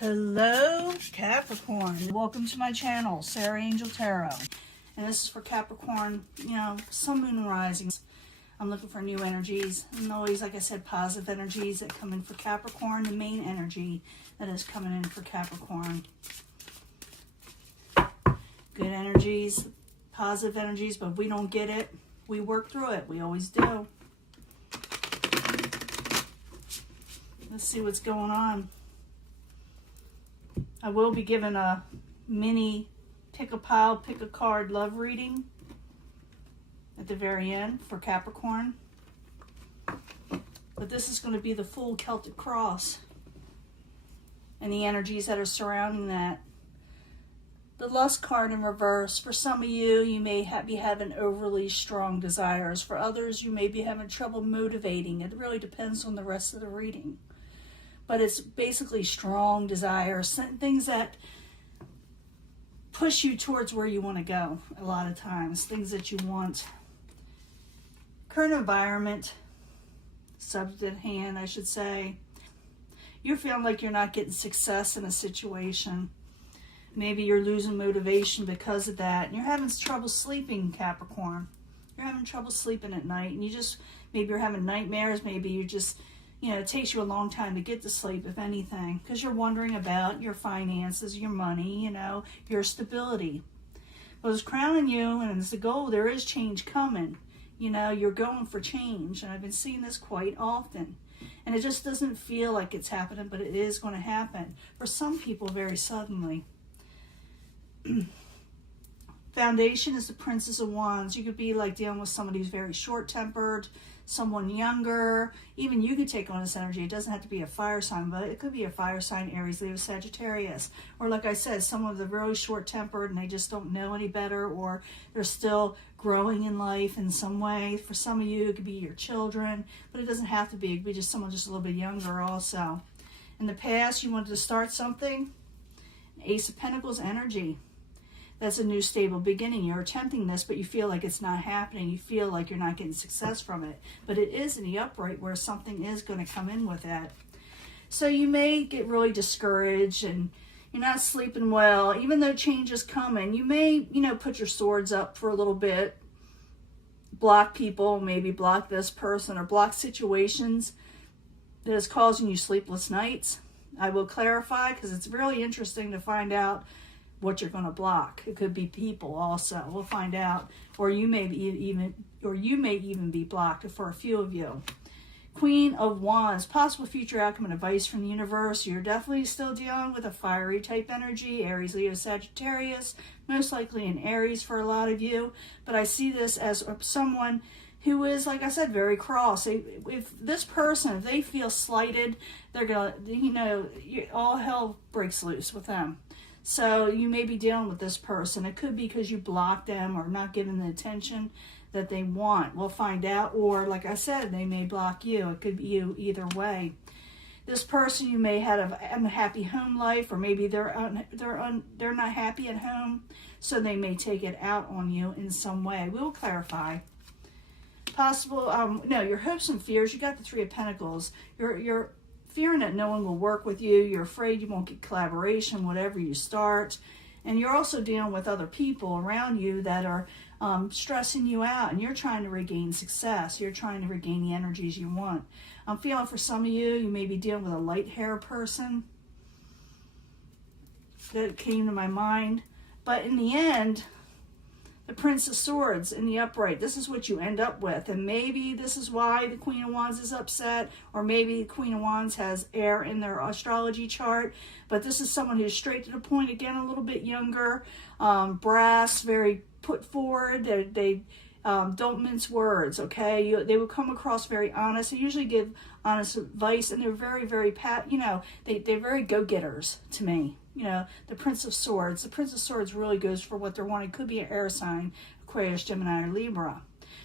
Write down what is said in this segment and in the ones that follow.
Hello Capricorn, welcome to my channel, Sarah Angel Tarot, and this is for Capricorn, Sun, Moon, and Rising. I'm looking for new energies, and always, like I said, positive energies that come in for Capricorn, the main energy that is coming in for Capricorn. Good energies, positive energies, but if we don't get it, we work through it. We always do. Let's see what's going on. I will be giving a mini pick a pile, pick a card love reading at the very end for Capricorn. But this is going to be the full Celtic cross and the energies that are surrounding that. The lust card in reverse. For some of you, you may be having overly strong desires. For others, you may be having trouble motivating. It really depends on the rest of the reading. But it's basically strong desires, things that push you towards where you want to go a lot of times, things that you want. Current environment, subject at hand, I should say. You're feeling like you're not getting success in a situation. Maybe you're losing motivation because of that. And you're having trouble sleeping, Capricorn. You're having trouble sleeping at night. And maybe you're having nightmares. Maybe you just... it takes you a long time to get to sleep, if anything, because you're wondering about your finances, your money, your stability. But it's crowning you, and it's the goal. There is change coming. You're going for change, and I've been seeing this quite often. And it just doesn't feel like it's happening, but it is going to happen. For some people, very suddenly. Foundation is the Princess of Wands. You could be like dealing with somebody who's very short-tempered, someone younger. Even you could take on this energy. It doesn't have to be a fire sign, but it could be a fire sign, Aries, Libra, Sagittarius. Or like I said, someone with a really short-tempered and they just don't know any better, or they're still growing in life in some way. For some of you, it could be your children, but it doesn't have to be. It could be just someone just a little bit younger also. In the past, you wanted to start something. Ace of Pentacles energy. That's a new stable beginning. You're attempting this, but you feel like it's not happening. You feel like you're not getting success from it. But it is in the upright where something is going to come in with that. So you may get really discouraged and you're not sleeping well. Even though change is coming, you may, put your swords up for a little bit. Block people, maybe block this person, or block situations that is causing you sleepless nights. I will clarify because it's really interesting to find out what you're going to block. It could be people also. We'll find out. Or you may even be blocked for a few of you. Queen of Wands, possible future outcome and advice from the universe. You're definitely still dealing with a fiery type energy. Aries, Leo, Sagittarius. Most likely an Aries for a lot of you. But I see this as someone who is, like I said, very cross. If this person, if they feel slighted, they're going to, all hell breaks loose with them. So you may be dealing with this person. It could be because you blocked them or not giving the attention that they want. We'll find out. Or, like I said, they may block you. It could be you either way. This person, you may have a unhappy home life, or maybe they're not happy at home, so they may take it out on you in some way. We'll clarify. Possible, your hopes and fears. You got the Three of Pentacles. You're fearing that no one will work with you. You're afraid you won't get collaboration, whatever you start. And you're also dealing with other people around you that are stressing you out, and you're trying to regain success. You're trying to regain the energies you want. I'm feeling for some of you, you may be dealing with a light hair person. That came to my mind. But in the end, the Prince of Swords in the upright, this is what you end up with. And maybe this is why the Queen of Wands is upset, or maybe the Queen of Wands has air in their astrology chart. But this is someone who's straight to the point, again, a little bit younger, brass, very put forward. They don't mince words, okay? They will come across very honest. They usually give honest advice, and they're very, very, they're very go-getters to me. The Prince of Swords. The Prince of Swords really goes for what they're wanting. It could be an air sign, Aquarius, Gemini, or Libra.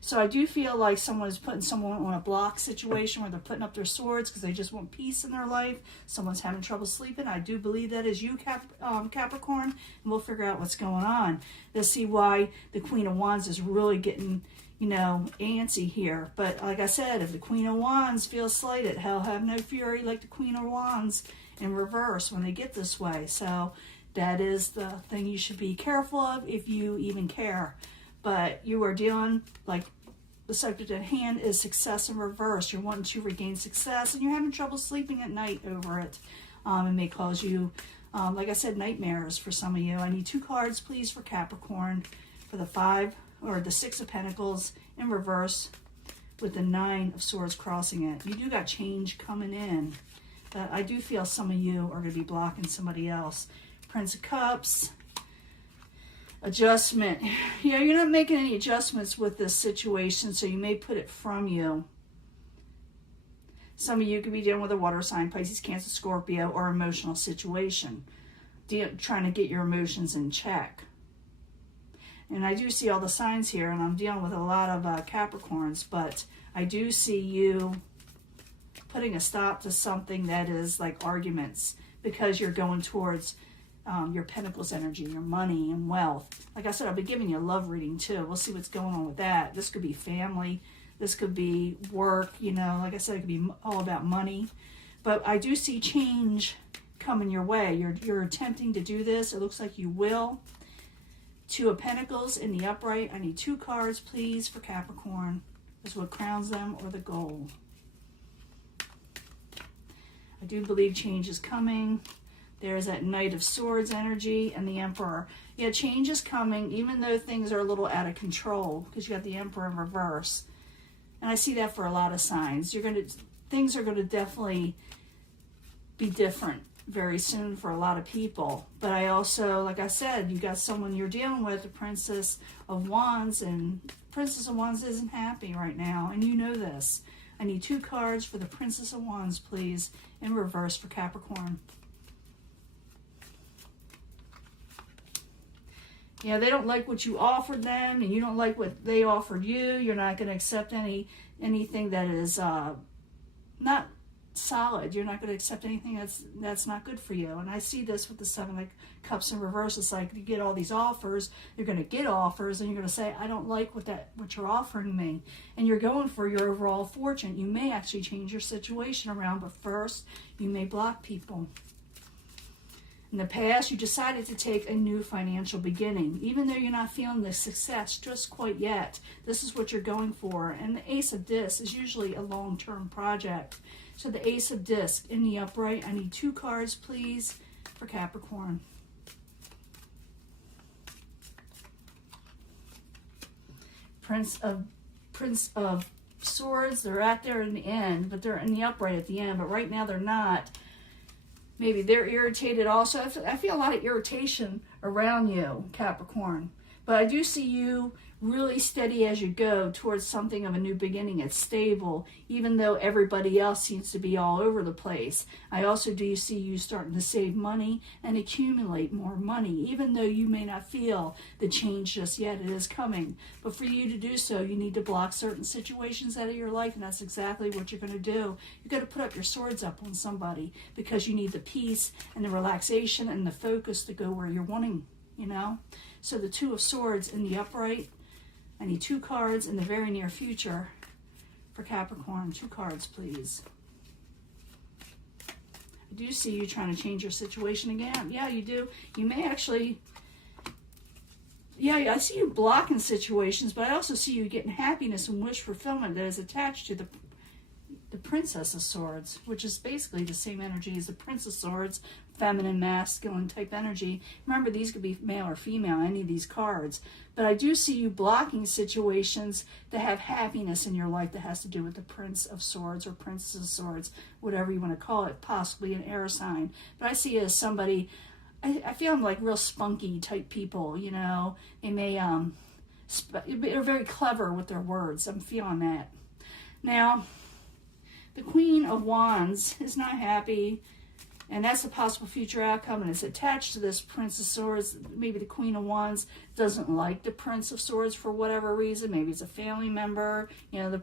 So I do feel like someone is putting someone on a block situation where they're putting up their swords because they just want peace in their life. Someone's having trouble sleeping. I do believe that is you, Capricorn, and we'll figure out what's going on. Let's see why the Queen of Wands is really getting, antsy here. But like I said, if the Queen of Wands feels slighted, hell have no fury like the Queen of Wands in reverse when they get this way. So that is the thing you should be careful of if you even care. But you are dealing, like the subject at hand is success in reverse. You're wanting to regain success and you're having trouble sleeping at night over it. It may cause you, like I said, nightmares for some of you. I need 2 cards, please, for Capricorn, for the 5 or the 6 of Pentacles in reverse with the 9 of Swords crossing it. You do got change coming in, but I do feel some of you are going to be blocking somebody else. Prince of Cups, adjustment. Yeah, you're not making any adjustments with this situation, so you may put it from you. Some of you could be dealing with a water sign, Pisces, Cancer, Scorpio, or emotional situation. Trying to get your emotions in check. And I do see all the signs here, and I'm dealing with a lot of Capricorns, but I do see you putting a stop to something that is like arguments, because you're going towards your Pentacles energy, your money and wealth. Like I said, I'll be giving you a love reading too. We'll see what's going on with that. This could be family. This could be work. You know, like I said, it could be all about money. But I do see change coming your way. You're attempting to do this. It looks like you will. 2 of Pentacles in the upright. I need 2 cards, please, for Capricorn. This is what crowns them, or the goal. I do believe change is coming. There's that Knight of Swords energy and the Emperor. Yeah, change is coming, even though things are a little out of control, because you got the Emperor in reverse. And I see that for a lot of signs. Things are going to definitely be different very soon for a lot of people. But I also, like I said, you got someone you're dealing with, the Princess of Wands, and Princess of Wands isn't happy right now, and you know this. I need 2 cards for the Princess of Wands, please, in reverse for Capricorn. Yeah, they don't like what you offered them, and you don't like what they offered you. You're not going to accept anything that is not solid. You're not going to accept anything that's not good for you. And I see this with the 7 of Cups in reverse. It's like you get all these offers. You're going to get offers, and you're going to say, I don't like what you're offering me. And you're going for your overall fortune. You may actually change your situation around, but first, you may block people. In the past, you decided to take a new financial beginning, even though you're not feeling the success just quite yet. This is what you're going for. And the Ace of Discs is usually a long-term project. So the Ace of Discs in the upright, I need 2 cards, please, for Capricorn. Prince of Swords, they're out there in the end, but they're in the upright at the end. But right now they're not. Maybe they're irritated also. I feel a lot of irritation around you, Capricorn. But I do see you really steady as you go towards something of a new beginning. It's stable, even though everybody else seems to be all over the place. I also do see you starting to save money and accumulate more money, even though you may not feel the change just yet. It is coming. But for you to do so, you need to block certain situations out of your life, and that's exactly what you're going to do. You've got to put up your swords up on somebody, because you need the peace and the relaxation and the focus to go where you're wanting, you know? So the 2 of Swords in the upright, I need 2 cards in the very near future for Capricorn. 2 cards, please. I do see you trying to change your situation again. Yeah, you do. You may actually... Yeah, I see you blocking situations, but I also see you getting happiness and wish fulfillment that is attached to the Princess of Swords, which is basically the same energy as the Prince of Swords, feminine, masculine type energy. Remember, these could be male or female, any of these cards. But I do see you blocking situations that have happiness in your life that has to do with the Prince of Swords or Princess of Swords, whatever you want to call it, possibly an air sign. But I see it as somebody, I feel them like real spunky type people, you know. They may, they're very clever with their words. I'm feeling that. Now, the Queen of Wands is not happy, and that's a possible future outcome, and it's attached to this Prince of Swords. Maybe the Queen of Wands doesn't like the Prince of Swords for whatever reason. Maybe it's a family member, you know, the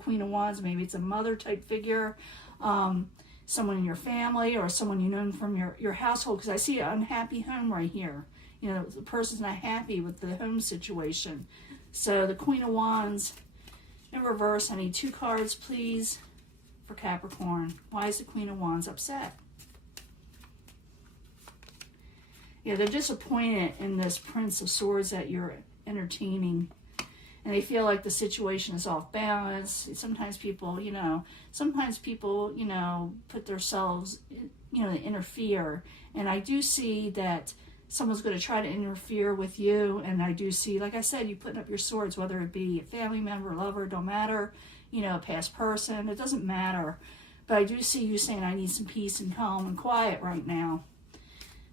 Queen of Wands. Maybe it's a mother type figure, someone in your family or someone you know from your household, because I see an unhappy home right here. You know, the person's not happy with the home situation. So the Queen of Wands in reverse, I need 2 cards, please, for Capricorn. Why is the Queen of Wands upset? Yeah, they're disappointed in this Prince of Swords that you're entertaining. And they feel like the situation is off balance. Sometimes people, put themselves, interfere. And I do see that someone's going to try to interfere with you. And I do see, like I said, you putting up your swords, whether it be a family member, lover, don't matter, a past person, it doesn't matter. But I do see you saying, I need some peace and calm and quiet right now.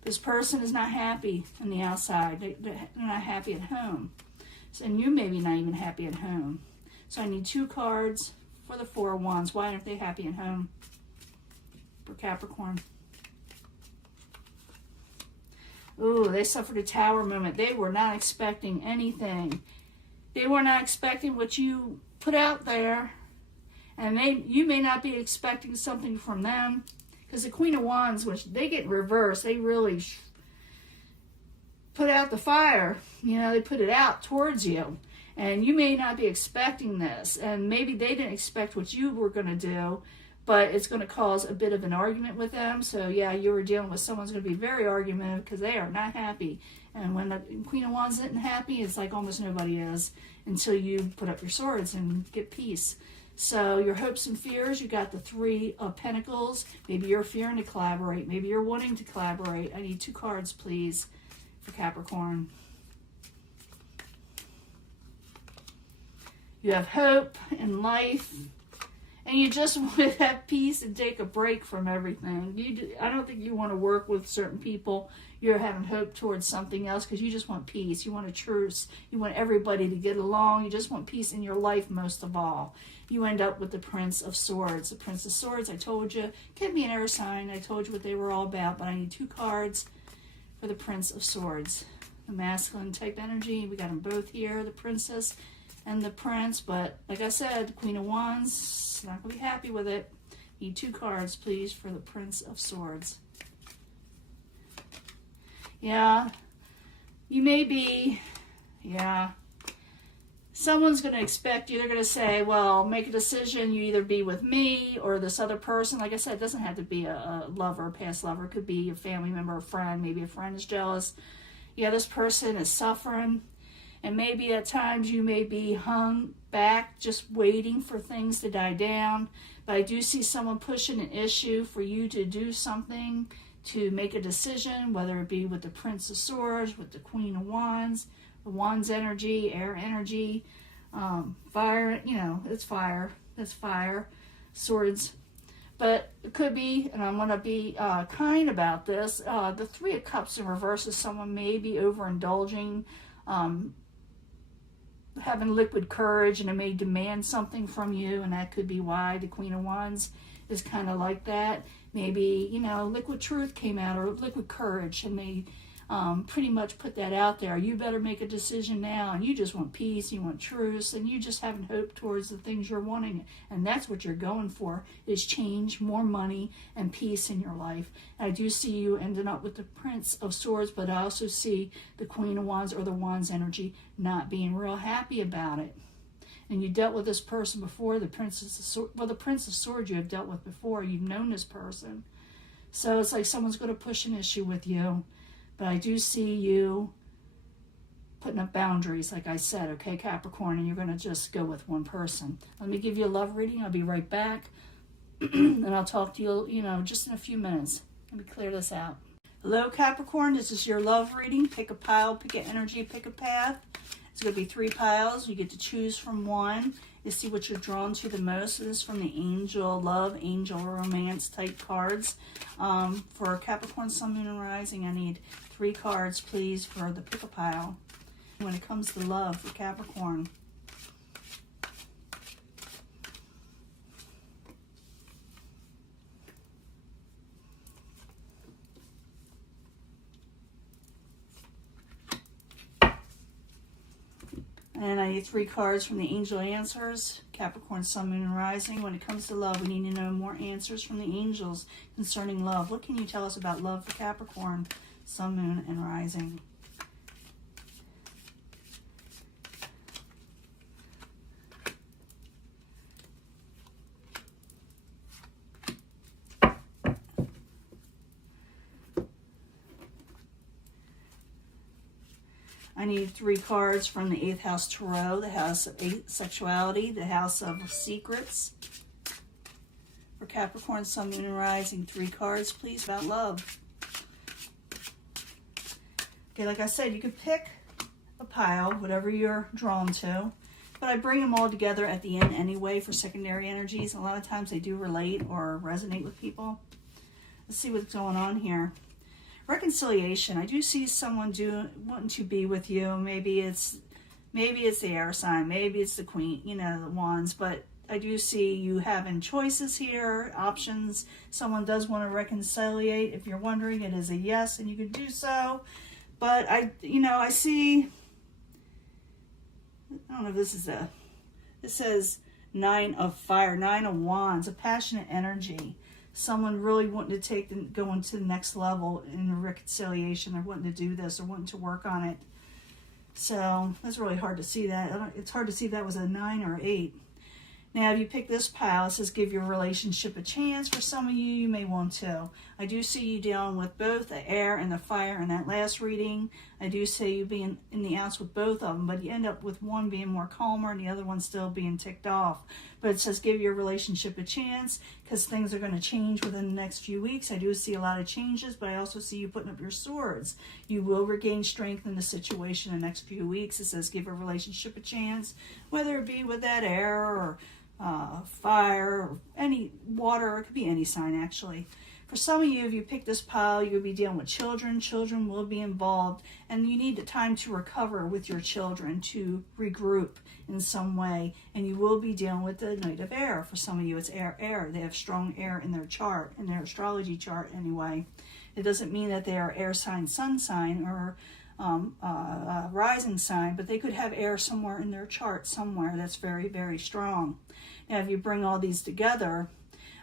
This person is not happy on the outside. They're not happy at home. And you may be not even happy at home. So I need 2 cards for the 4 of Wands. Why aren't they happy at home for Capricorn? Ooh, they suffered a Tower moment. They were not expecting anything. They were not expecting what you put out there. And you may not be expecting something from them. Because the Queen of Wands, when they get reversed, they really put out the fire. They put it out towards you. And you may not be expecting this. And maybe they didn't expect what you were going to do. But it's going to cause a bit of an argument with them. So, yeah, you were dealing with someone's going to be very argumentative because they are not happy. And when the Queen of Wands isn't happy, it's like almost nobody is until you put up your swords and get peace. So your hopes and fears, you got the 3 of Pentacles. Maybe you're fearing to collaborate. Maybe you're wanting to collaborate. I need 2 cards, please, for Capricorn. You have hope in life. And you just want to have peace and take a break from everything. I don't think you want to work with certain people. You're having hope towards something else because you just want peace. You want a truce. You want everybody to get along. You just want peace in your life most of all. You end up with the Prince of Swords. The Prince of Swords, I told you, can be an air sign. I told you what they were all about, but I need 2 cards for the Prince of Swords. The masculine type energy, we got them both here, the Princess and the Prince, but like I said, the Queen of Wands, not going to be happy with it. Need 2 cards, please, for the Prince of Swords. Yeah, you may be, someone's going to expect you. They're going to say, well, make a decision. You either be with me or this other person. Like I said, it doesn't have to be a lover, a past lover. It could be a family member, a friend. Maybe a friend is jealous. Yeah, this person is suffering. And maybe at times you may be hung back, just waiting for things to die down. But I do see someone pushing an issue for you to do something, to make a decision, whether it be with the Prince of Swords, with the Queen of Wands, the Wands energy, air energy, fire, it's fire. That's fire, swords. But it could be, and I'm going to be kind about this, the 3 of Cups in reverse is someone may be overindulging, having liquid courage, and it may demand something from you, and that could be why the Queen of Wands is kind of like that. Maybe, liquid truth came out, or liquid courage, and they pretty much put that out there. You better make a decision now, and you just want peace, you want truce, and you just having hope towards the things you're wanting, and that's what you're going for, is change, more money, and peace in your life. I do see you ending up with the Prince of Swords, but I also see the Queen of Wands or the Wands energy not being real happy about it. And you dealt with this person before, the Prince of Swords, well, the Prince of Swords you have dealt with before, you've known this person. So it's like someone's going to push an issue with you. But I do see you putting up boundaries, like I said, okay, Capricorn, and you're going to just go with one person. Let me give you a love reading. I'll be right back. And I'll talk to you, just in a few minutes. Let me clear this out. Hello, Capricorn. This is your love reading. Pick a pile, pick an energy, pick a path. It's going to be 3 piles. You get to choose from one. You see what you're drawn to the most. This is from the angel love, angel romance type cards. For Capricorn, Sun, Moon, and Rising, I need 3 cards, please, for the pick a pile. When it comes to love for Capricorn. And I need 3 cards from the angel answers. Capricorn, Sun, Moon, and Rising. When it comes to love, we need to know more answers from the angels concerning love. What can you tell us about love for Capricorn, Sun, Moon, and Rising? I need 3 cards from the 8th house tarot, the house of sexuality, the house of secrets. For Capricorn, Sun, Moon, and Rising, 3 cards, please, about love. Okay, like I said, you could pick a pile, whatever you're drawn to. But I bring them all together at the end anyway for secondary energies. A lot of times they do relate or resonate with people. Let's see what's going on here. Reconciliation. I do see someone wanting to be with you. Maybe it's the air sign. Maybe it's the queen, you know, the wands. But I do see you having choices here, options. Someone does want to reconciliate. If you're wondering, it is a yes, and you can do so. But I see, I don't know if this is it says 9 of fire, 9 of wands, a passionate energy. Someone really wanting to go into the next level in the reconciliation. They're wanting to do this or wanting to work on it. So that's really hard to see that. It's hard to see if that was a 9 or 8. Now, if you pick this pile, it says give your relationship a chance. For some of you, you may want to. I do see you dealing with both the air and the fire in that last reading. I do see you being in the outs with both of them, but you end up with one being more calmer and the other one still being ticked off. But it says give your relationship a chance because things are going to change within the next few weeks. I do see a lot of changes, but I also see you putting up your swords. You will regain strength in the situation in the next few weeks. It says give a relationship a chance, whether it be with that air or fire, or any water. It could be any sign actually. For some of you, if you pick this pile, you'll be dealing with children. Children will be involved, and you need the time to recover with your children, to regroup in some way, and you will be dealing with the Knight of Air. For some of you, it's air. They have strong air in their chart, in their astrology chart anyway. It doesn't mean that they are air sign, sun sign, or rising sign, but they could have air somewhere in their chart somewhere that's very, very strong. Now, if you bring all these together,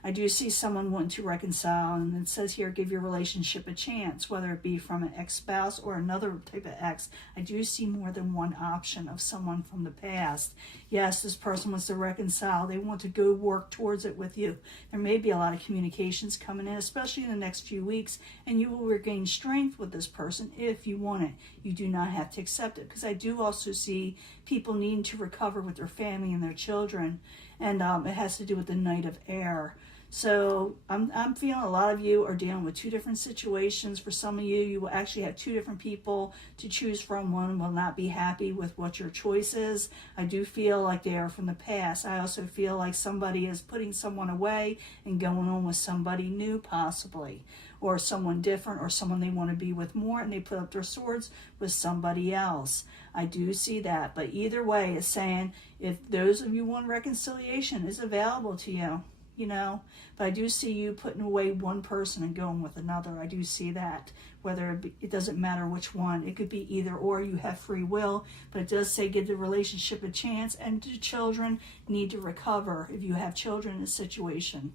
I do see someone wanting to reconcile, and it says here, give your relationship a chance, whether it be from an ex-spouse or another type of ex. I do see more than one option of someone from the past. Yes, this person wants to reconcile. They want to go work towards it with you. There may be a lot of communications coming in, especially in the next few weeks, and you will regain strength with this person if you want it. You do not have to accept it, because I do also see people needing to recover with their family and their children, and it has to do with the Knight of Air. So I'm feeling a lot of you are dealing with 2 different situations. For some of you, you will actually have 2 different people to choose from. One will not be happy with what your choice is. I do feel like they are from the past. I also feel like somebody is putting someone away and going on with somebody new possibly, or someone different, or someone they want to be with more, and they put up their swords with somebody else. I do see that. But either way, it's saying if those of you want reconciliation, is available to you. You know, but I do see you putting away one person and going with another. I do see that. Whether it doesn't matter which one. It could be either or. You have free will, but it does say give the relationship a chance, and the children need to recover if you have children in a situation.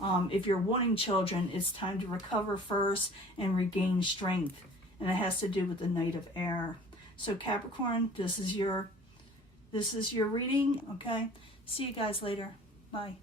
If you're wanting children, it's time to recover first and regain strength, and it has to do with the Knight of Air. So Capricorn, this is your reading. Okay, see you guys later. Bye.